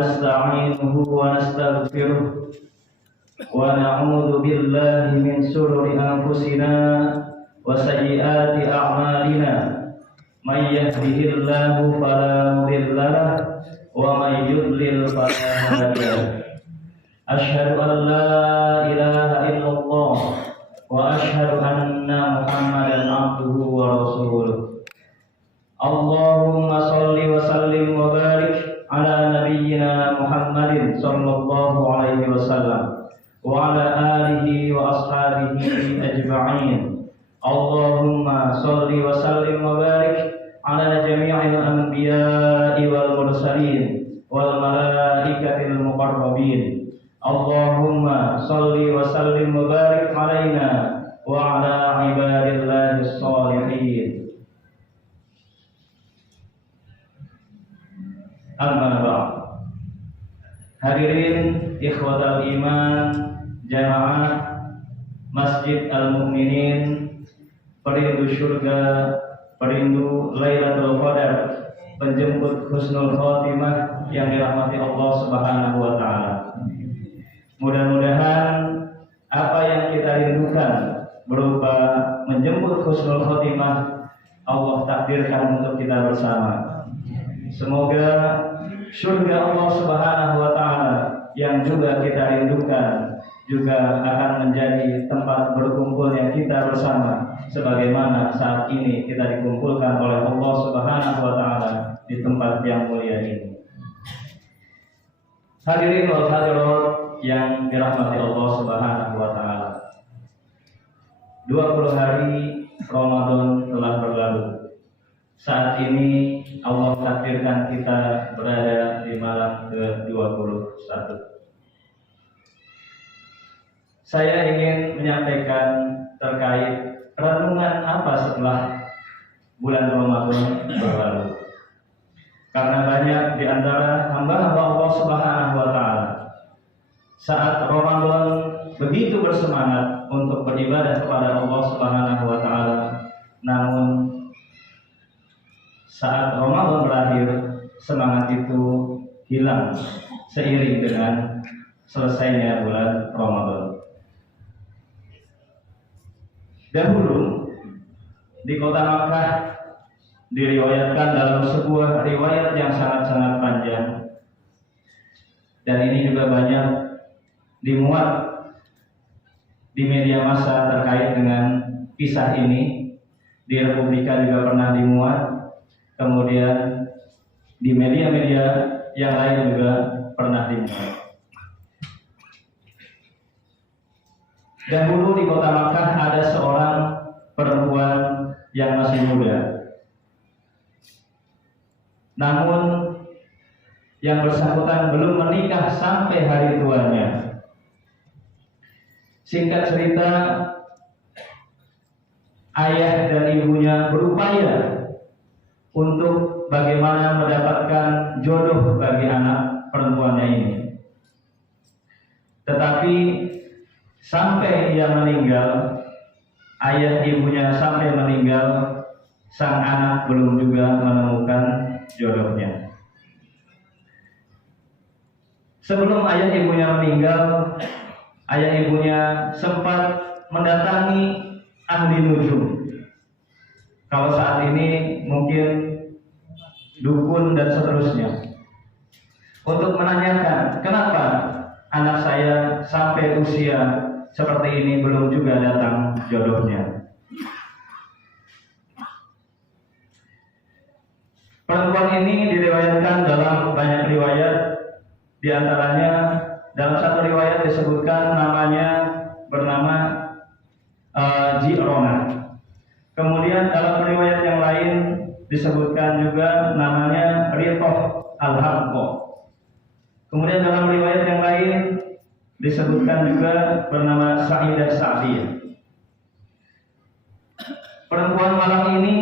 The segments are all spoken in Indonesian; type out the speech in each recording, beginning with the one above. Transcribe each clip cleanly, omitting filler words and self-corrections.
ونستعينه ونستغفره ونعوذ بالله من شرور أنفسنا وسيئات أعمالنا من يهده الله فلا مضل له ومن يضلل فلا هادي له أشهد أن لا إله إلا الله وأشهد أن محمدا عبده ورسوله اللهم صل وسلم وبارك على نبينا محمد صلى الله عليه وسلم وعلى آله وأصحابه أجمعين اللهم صل وسلم وبارك على جميع الأنبياء والمرسلين والملائكة المقربين اللهم صل وسلم وبارك علينا وعلى عباد الله الصالحين Amma ba'd. Hadirin ikhwatal iman jamaah Masjid Al-Mu'minin, perindu surga, perindu Lailatul Qadar, penjemput husnul khotimah yang dirahmati Allah Subhanahu wa taala. Mudah-mudahan apa yang kita rindukan berupa menjemput husnul khotimah Allah takdirkan untuk kita bersama. Semoga surga Allah Subhanahu wa taala yang juga kita rindukan juga akan menjadi tempat berkumpulnya kita bersama sebagaimana saat ini kita dikumpulkan oleh Allah Subhanahu wa taala di tempat yang mulia ini. Hadirin wal hadirat yang dirahmati Allah Subhanahu wa taala. 20 hari Ramadan telah berlalu. Saat ini Allah takdirkan kita berada di malam ke-21. Saya ingin menyampaikan terkait renungan apa setelah bulan Ramadan berlalu. Karena banyak di antara hamba-hamba Allah Subhanahu wa taala saat Ramadan begitu bersemangat untuk beribadah kepada Allah Subhanahu wa taala, namun saat Ramadan berakhir, semangat itu hilang seiring dengan selesainya bulan Ramadan. Dahulu di kota Makkah diriwayatkan dalam sebuah riwayat yang sangat-sangat panjang, dan ini juga banyak dimuat di media massa terkait dengan kisah ini. Di Republika juga pernah dimuat. Kemudian di media-media yang lain juga pernah dimuat. Dahulu di kota Makkah ada seorang perempuan yang masih muda. Namun yang bersangkutan belum menikah sampai hari tuanya. Singkat cerita, ayah dan ibunya berupaya untuk bagaimana mendapatkan jodoh bagi anak perempuannya ini. Tetapi sampai ia meninggal, ayah ibunya sampai meninggal, sang anak belum juga menemukan jodohnya. Sebelum ayah ibunya meninggal, ayah ibunya sempat mendatangi ahli nujum. Kalau saat ini mungkin dukun dan seterusnya, untuk menanyakan kenapa anak saya sampai usia seperti ini belum juga datang jodohnya. Perempuan ini diriwayatkan dalam banyak riwayat, di antaranya dalam satu riwayat disebutkan namanya bernama Ji'ronah. Kemudian dalam riwayat yang lain disebutkan juga namanya Ritoh Al-Haqqo. Kemudian dalam riwayat yang lain disebutkan juga bernama Sa'idah Sa'diyah. Perempuan malang ini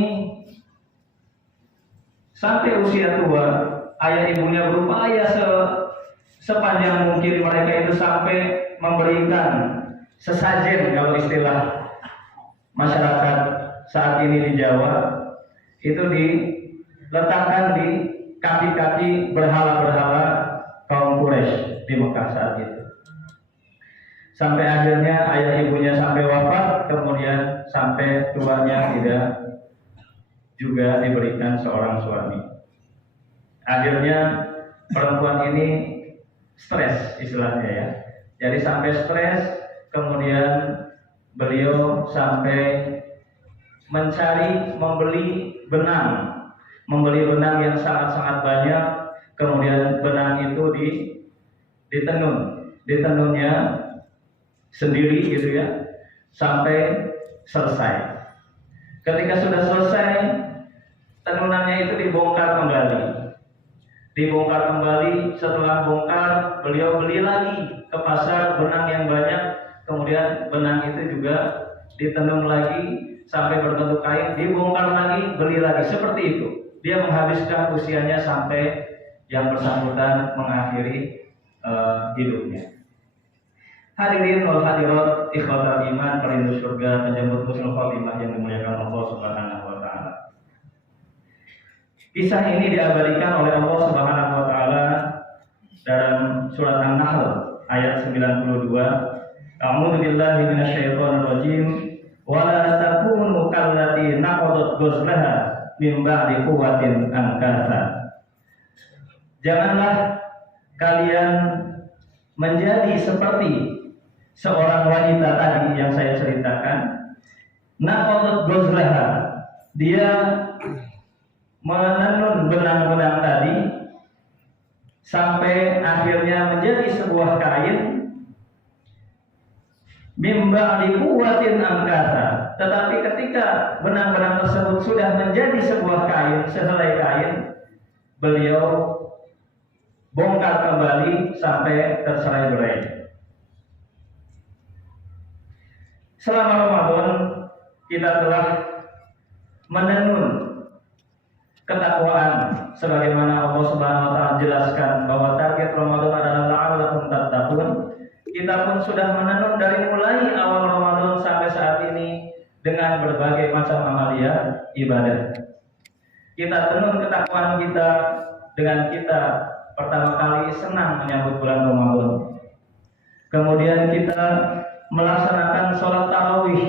sampai usia tua, ayah ibunya berupaya sepanjang mungkin mereka itu sampai memberikan sesajen, kalau istilah masyarakat saat ini di Jawa, itu diletakkan di kaki-kaki berhala-berhala kaum Quraisy di Mekah saat itu. Sampai akhirnya ayah ibunya sampai wafat, kemudian sampai tuanya tidak juga diberikan seorang suami. Akhirnya perempuan ini stres istilahnya ya. Jadi sampai stres, kemudian beliau sampai membeli benang yang sangat-sangat banyak, kemudian benang itu ditenunnya sendiri gitu ya, sampai selesai. Ketika sudah selesai, tenunannya itu dibongkar kembali. Setelah bongkar, beliau beli lagi ke pasar benang yang banyak, kemudian benang itu juga ditenun lagi sampai berbentuk kain, dibongkar lagi, beli lagi, seperti itu. Dia menghabiskan usianya sampai yang bersangkutan mengakhiri hidupnya. Hadirin wal hadirat ikhwatal iman, perindu surga, penyambut husnul khotimah yang dimuliakan Allah Subhanahu wa taala. Kisah ini diabadikan oleh Allah Subhanahu wa taala dalam surat An-Nahl ayat 92. A'udzu billahi minasyaitonir rajim. Wa la takunu kallati naqadat ghazlaha min ba'di quwwatin ankatha. Janganlah kalian menjadi seperti seorang wanita tadi yang saya ceritakan. Naqadat ghazlaha, dia menenun benang-benang tadi sampai akhirnya menjadi sebuah kain. Mimba dikuatin angkasa, tetapi ketika benang-benang tersebut sudah menjadi sebuah kain, sehelai kain, beliau bongkar kembali sampai tercerai-berai. Selama Ramadan kita telah menenun ketakwaan, sebagaimana Allah Subhanahu wa taala jelaskan bahwa target Ramadan adalah la'allakum tattaqun. Kita pun sudah menenun dari mulai awal Ramadan sampai saat ini dengan berbagai macam amalia ibadah. Kita tenun ketakwaan kita dengan kita pertama kali senang menyambut bulan Ramadan. Kemudian kita melaksanakan sholat tarawih.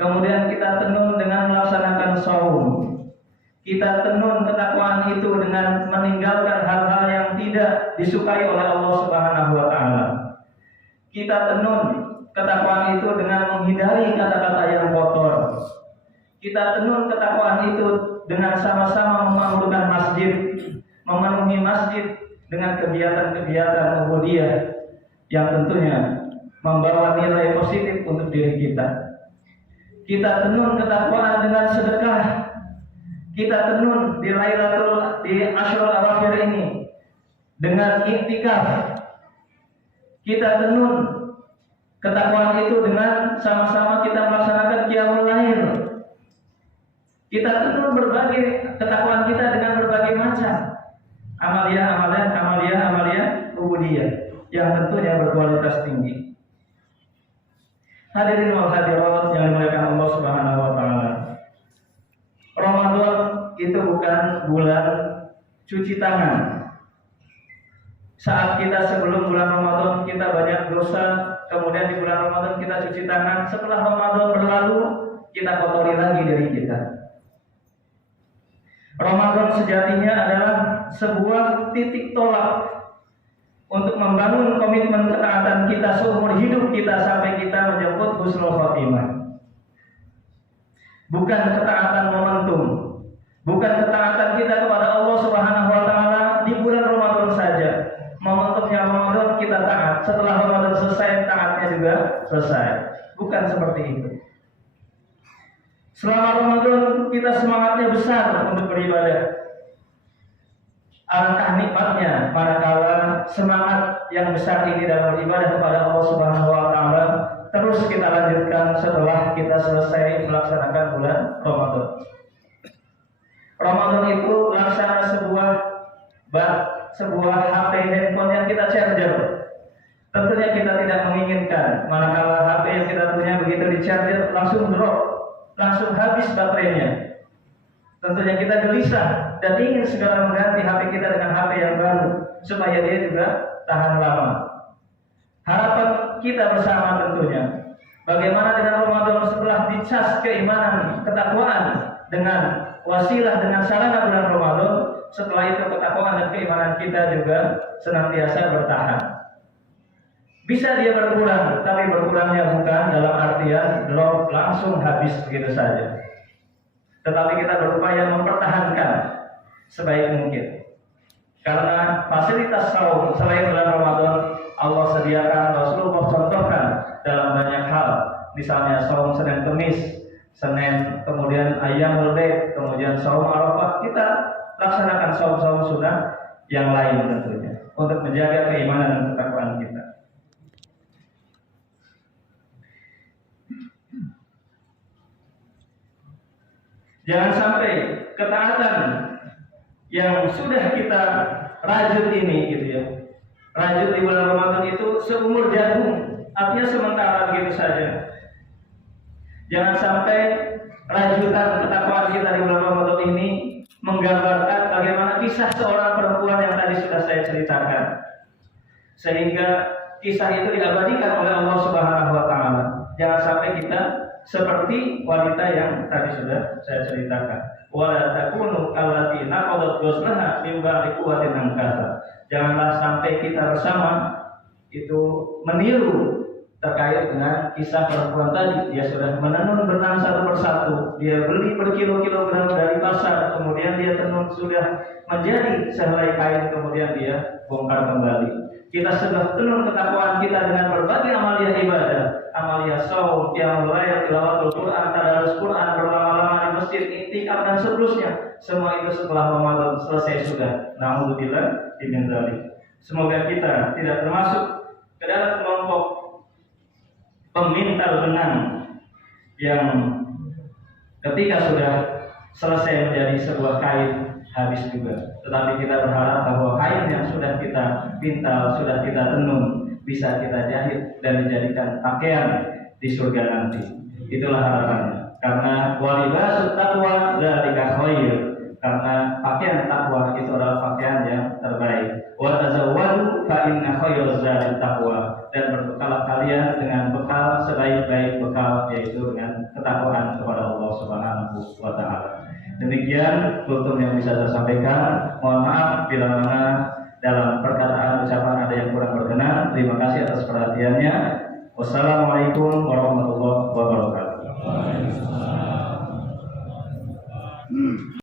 Kemudian kita tenun dengan melaksanakan saum. Kita tenun ketakwaan itu dengan meninggalkan hal-hal yang tidak disukai oleh Allah Subhanahu wa taala. Kita tenun ketakwaan itu dengan menghindari kata-kata yang kotor. Kita tenun ketakwaan itu dengan sama-sama memakmurkan masjid, memenuhi masjid dengan kegiatan-kegiatan ubudiyah yang tentunya membawa nilai positif untuk diri kita. Kita tenun ketakwaan dengan sedekah. Kita tenun di Asyurul Awakhir ini dengan iktikaf. Kita tenun ketakwaan itu dengan sama-sama kita melaksanakan qiyamul lail. Kita tenun berbagai ketakwaan kita dengan berbagai macam amalia ubudiyah yang tentunya berkualitas tinggi. Hadirin wal hadirat yang dimuliakan Allah Subhanahu wa taala. Ramadan itu bukan bulan cuci tangan. Saat kita sebelum bulan Ramadan kita banyak dosa, kemudian di bulan Ramadan kita cuci tangan. Setelah Ramadan berlalu, kita kotori lagi diri kita. Ramadan sejatinya adalah sebuah titik tolak untuk membangun komitmen ketaatan kita seumur hidup kita sampai kita menjemput husnul khotimah. Bukan ketaatan momentum, bukan ketaatan kita kepada Allah Subhanahu wa taala di bulan Ramadan saja. Momentumnya Ramadan kita taat, setelah Ramadan selesai taatnya juga selesai. Bukan seperti itu. Selama Ramadan kita semangatnya besar untuk beribadah. Alangkah nikmatnya manakala semangat yang besar ini dalam beribadah kepada Allah Subhanahu wa taala terus kita lanjutkan setelah kita selesai melaksanakan bulan Ramadan. Ramadan itu laksana sebuah HP handphone yang kita charger. Tentunya kita tidak menginginkan manakala HP yang kita punya begitu di charger langsung drop, langsung habis baterainya. Tentunya kita gelisah dan ingin segera mengganti HP kita dengan HP yang baru supaya dia juga tahan lama. Harapan kita bersama tentunya, bagaimana dengan Ramadan setelah dicas keimanan, ketakwaan dengan wasilah dengan sarana bulan Ramadan, setelah itu ketakwaan dan keimanan kita juga senantiasa bertahan. Bisa dia berkurang, tapi berkurangnya bukan dalam artian drop langsung habis begitu saja. Tetapi kita berupaya mempertahankan sebaik mungkin. Karena fasilitas saum selain bulan Ramadan Allah sediakan, Rasulullah contohkan dalam banyak hal. Misalnya saum Senin Kemis, Senin kemudian Ayyamul Bid, kemudian saum Arafah. Kita laksanakan saum-saum sunnah yang lain tentunya untuk menjaga keimanan dan ketakwaan kita. Jangan sampai ketaatan yang sudah kita rajut ini gitu ya. Rajut di bulan Ramadan itu seumur jagung, artinya sementara begitu saja. Jangan sampai rajutan ketakwaan kita di bulan Ramadan ini menggambarkan bagaimana kisah seorang perempuan yang tadi sudah saya ceritakan. Sehingga kisah itu diabadikan oleh Allah Subhanahu wa taala. Jangan sampai kita seperti wanita yang tadi sudah saya ceritakan. Wala takunu allati naqadat ghusnaha min ba'di quwwatin ankasa. Janganlah sampai kita bersama itu meniru terkait dengan kisah perempuan tadi. Dia sudah menenun benang satu persatu, dia beli berkilo-kilogram dari pasar, kemudian dia tenun sudah menjadi sehelai kain, kemudian dia bongkar kembali. Kita sudah tenun ketakwaan kita dengan berbagai amalia ibadah, amalia saum, qiyamul lail, tilawatul Quran, tadarus Quran, berlama-lama di masjid, iktikaf dan seterusnya. Semua itu setelah Ramadan selesai sudah. Nauzubillah min dzalik. Semoga kita tidak termasuk ke dalam kelompok pemintal benang yang ketika sudah selesai menjadi sebuah kain habis juga. Tetapi kita berharap bahwa kain yang sudah kita pintal, sudah kita tenun, bisa kita jahit dan dijadikan pakaian di surga nanti. Itulah harapannya. Karena walibasut taqwa dzalika khair. Karena pakaian takwa itu adalah pakaian yang terbaik. Wa tazawwadu fa inna khairaz zadi taqwa. Dan berbekallah kalian dengan bekal sebaik-baik bekal, yaitu dengan ketakwaan kepada Allah Subhanahu wa taala. Demikian tutup yang bisa saya sampaikan. Mohon maaf bila mana dalam perkataan ucapan ada yang kurang berkenan. Terima kasih atas perhatiannya. Wassalamualaikum warahmatullahi wabarakatuh.